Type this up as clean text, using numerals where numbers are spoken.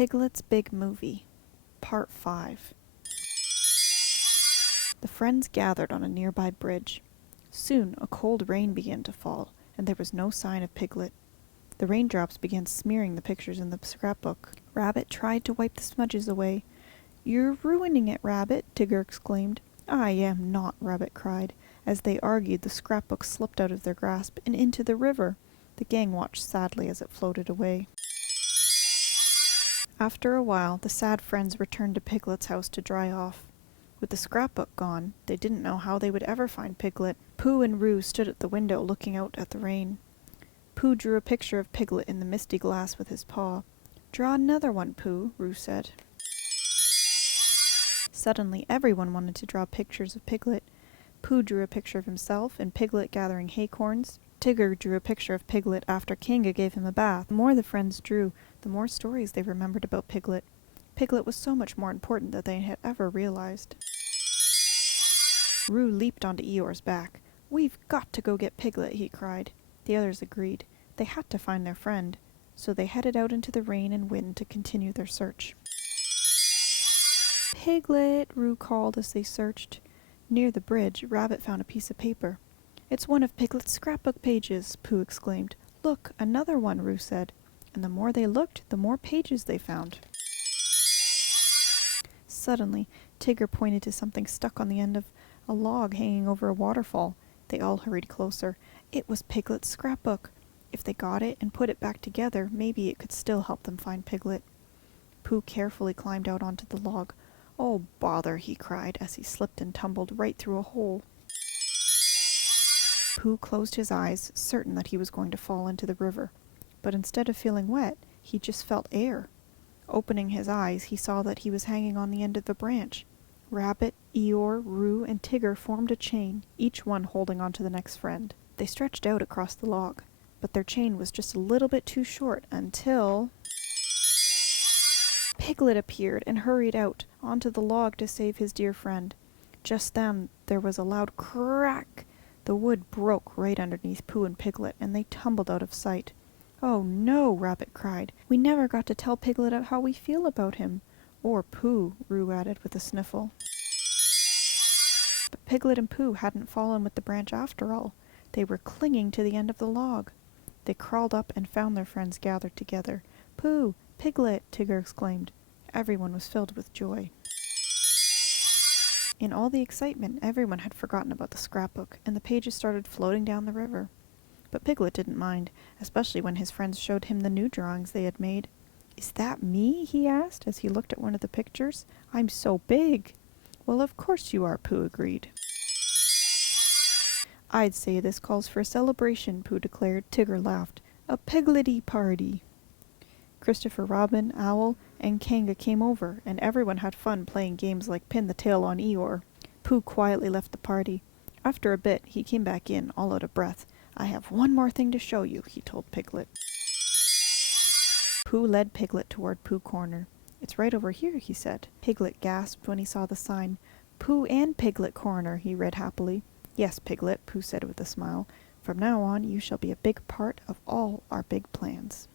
Piglet's Big Movie, Part 5. The friends gathered on a nearby bridge. Soon a cold rain began to fall, and there was no sign of Piglet. The raindrops began smearing the pictures in the scrapbook. Rabbit tried to wipe the smudges away. "You're ruining it, Rabbit," Tigger exclaimed. "I am not," Rabbit cried. As they argued, the scrapbook slipped out of their grasp and into the river. The gang watched sadly as it floated away. After a while, the sad friends returned to Piglet's house to dry off. With the scrapbook gone, they didn't know how they would ever find Piglet. Pooh and Roo stood at the window looking out at the rain. Pooh drew a picture of Piglet in the misty glass with his paw. "Draw another one, Pooh," Roo said. Suddenly, everyone wanted to draw pictures of Piglet. Pooh drew a picture of himself and Piglet gathering acorns. Tigger drew a picture of Piglet after Kanga gave him a bath. The more the friends drew, the more stories they remembered about Piglet. Piglet was so much more important than they had ever realized. Roo leaped onto Eeyore's back. "We've got to go get Piglet," he cried. The others agreed. They had to find their friend, so they headed out into the rain and wind to continue their search. "Piglet," Roo called as they searched. Near the bridge, Rabbit found a piece of paper. "It's one of Piglet's scrapbook pages," Pooh exclaimed. "Look, another one," Roo said. And the more they looked, the more pages they found. Suddenly, Tigger pointed to something stuck on the end of a log hanging over a waterfall. They all hurried closer. It was Piglet's scrapbook. If they got it and put it back together, maybe it could still help them find Piglet. Pooh carefully climbed out onto the log. "Oh, bother," he cried as he slipped and tumbled right through a hole. Pooh closed his eyes, certain that he was going to fall into the river. But instead of feeling wet, he just felt air. Opening his eyes, he saw that he was hanging on the end of a branch. Rabbit, Eeyore, Roo, and Tigger formed a chain, each one holding on to the next friend. They stretched out across the log, but their chain was just a little bit too short until Piglet appeared and hurried out onto the log to save his dear friend. Just then, there was a loud crack. The wood broke right underneath Pooh and Piglet, and they tumbled out of sight. "Oh no," Rabbit cried. "We never got to tell Piglet how we feel about him." "Or Pooh," Roo added with a sniffle. But Piglet and Pooh hadn't fallen with the branch after all. They were clinging to the end of the log. They crawled up and found their friends gathered together. "Pooh! Piglet!" Tigger exclaimed. Everyone was filled with joy. In all the excitement, everyone had forgotten about the scrapbook, and the pages started floating down the river. But Piglet didn't mind, especially when his friends showed him the new drawings they had made. "Is that me?" he asked as he looked at one of the pictures. "I'm so big." "Well, of course you are," Pooh agreed. "I'd say this calls for a celebration," Pooh declared. Tigger laughed. "A Piglety party." Christopher Robin, Owl, and Kanga came over, and everyone had fun playing games like Pin the Tail on Eeyore. Pooh quietly left the party. After a bit, he came back in, all out of breath. "I have one more thing to show you," he told Piglet. Pooh led Piglet toward Pooh Corner. "It's right over here," he said. Piglet gasped when he saw the sign. "Pooh and Piglet Corner," he read happily. "Yes, Piglet," Pooh said with a smile. "From now on, you shall be a big part of all our big plans."